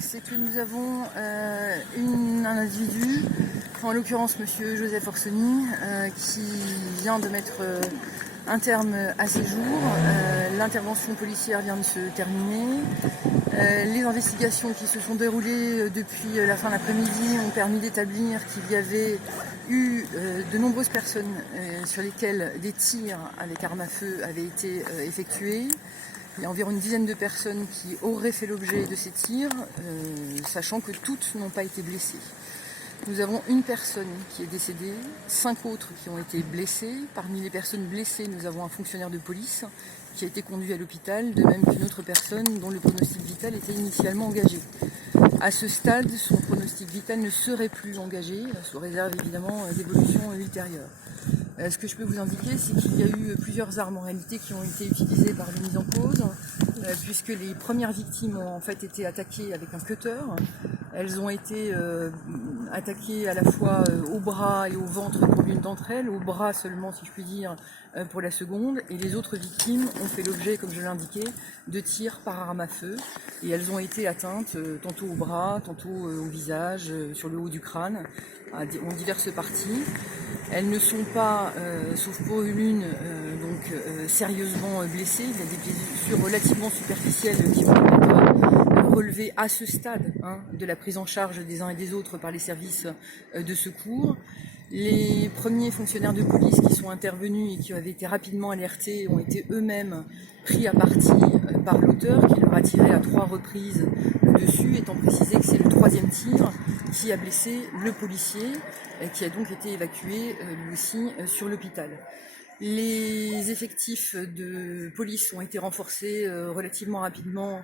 c'est que nous avons un individu, en l'occurrence monsieur Joseph Orsoni, qui vient de mettre un terme à ses jours. L'intervention policière vient de se terminer. Les investigations qui se sont déroulées depuis la fin de l'après-midi ont permis d'établir qu'il y avait eu de nombreuses personnes sur lesquelles des tirs avec armes à feu avaient été effectués. Il y a environ une dizaine de personnes qui auraient fait l'objet de ces tirs, sachant que toutes n'ont pas été blessées. Nous avons une personne qui est décédée, 5 autres qui ont été blessés. Parmi les personnes blessées, nous avons un fonctionnaire de police qui a été conduit à l'hôpital, de même qu'une autre personne dont le pronostic vital était initialement engagé. À ce stade, son pronostic vital ne serait plus engagé, sous réserve évidemment d'évolutions ultérieures. Ce que je peux vous indiquer, c'est qu'il y a eu plusieurs armes en réalité qui ont été utilisées par les mises en cause, puisque les premières victimes ont en fait été attaquées avec un cutter. Elles ont été attaquées à la fois au bras et au ventre pour l'une d'entre elles, au bras seulement si je puis dire pour la seconde, et les autres victimes ont fait l'objet, comme je l'indiquais, de tirs par arme à feu, et elles ont été atteintes tantôt au bras, tantôt au visage, sur le haut du crâne, en diverses parties. Elles ne sont pas, sauf pour l'une, sérieusement blessées. Il y a des blessures relativement superficielles qui vont être relevées à ce stade de la prise en charge des uns et des autres par les services de secours. Les premiers fonctionnaires de police qui sont intervenus et qui avaient été rapidement alertés ont été eux-mêmes pris à partie par l'auteur qui leur a tiré à 3 reprises dessus, étant précisé que c'est le 3e tir qui a blessé le policier, qui a donc été évacué lui aussi sur l'hôpital. Les effectifs de police ont été renforcés relativement rapidement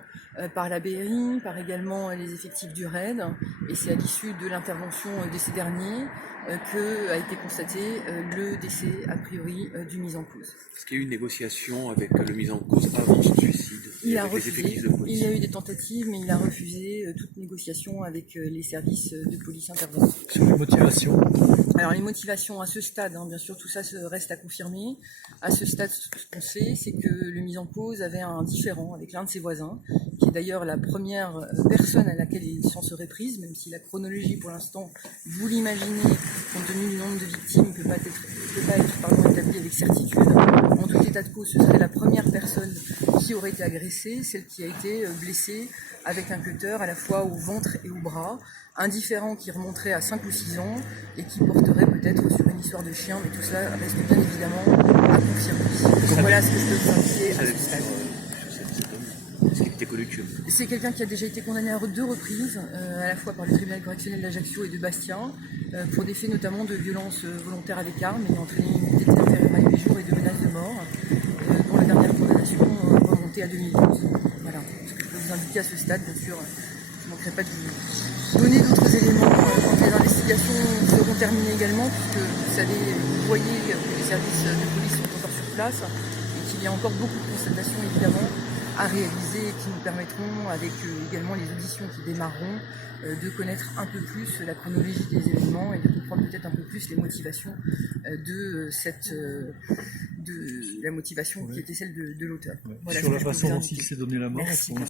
par la BRI, par également les effectifs du RAID, et c'est à l'issue de l'intervention de ces derniers qu'a été constaté le décès a priori du mis en cause. Est-ce qu'il y a eu une négociation avec le mis en cause avant son suicide? Il a refusé. Il y a eu des tentatives, mais il a refusé toute négociation avec les services de police intervenants. Sur les motivations? Alors les motivations à ce stade, bien sûr tout ça reste à confirmer. À ce stade, ce qu'on sait, c'est que le mis en cause avait un différend avec l'un de ses voisins, qui est d'ailleurs la première personne à laquelle il s'en serait prise, même si la chronologie pour l'instant, vous l'imaginez, compte tenu du nombre de victimes, ne peut pas être établie avec certitude. En tout état de cause, ce serait la première personne qui aurait été agressée, celle qui a été blessée avec un cutter à la fois au ventre et au bras, un différend qui remonterait à 5 ou 6 ans et qui porterait peut-être sur une histoire de chien, mais tout cela reste bien évidemment à confirmer. Donc voilà ce que je peux vous indiquer à ce stade. Est-ce qu'il était connu? C'est quelqu'un qui a déjà été condamné à 2 reprises, à la fois par le tribunal correctionnel d'Ajaccio et de Bastia, pour des faits notamment de violence volontaire avec armes ayant entraîné une unité intérieure à 8 jours et de menaces de mort, dont la dernière condamnation remontait à 2012. Voilà ce que je peux vous indiquer à ce stade, bien sûr. Je ne manquerai pas de vous donner d'autres éléments quand les investigations seront terminées également, puisque vous savez, vous voyez que les services de police sont encore sur place et qu'il y a encore beaucoup de constatations évidemment à réaliser et qui nous permettront, avec également les auditions qui démarreront, de connaître un peu plus la chronologie des événements et de comprendre peut-être un peu plus les motivations de la motivation qui était celle de l'auteur. Ouais. Voilà sur la façon dont il s'est donné la mort. Merci.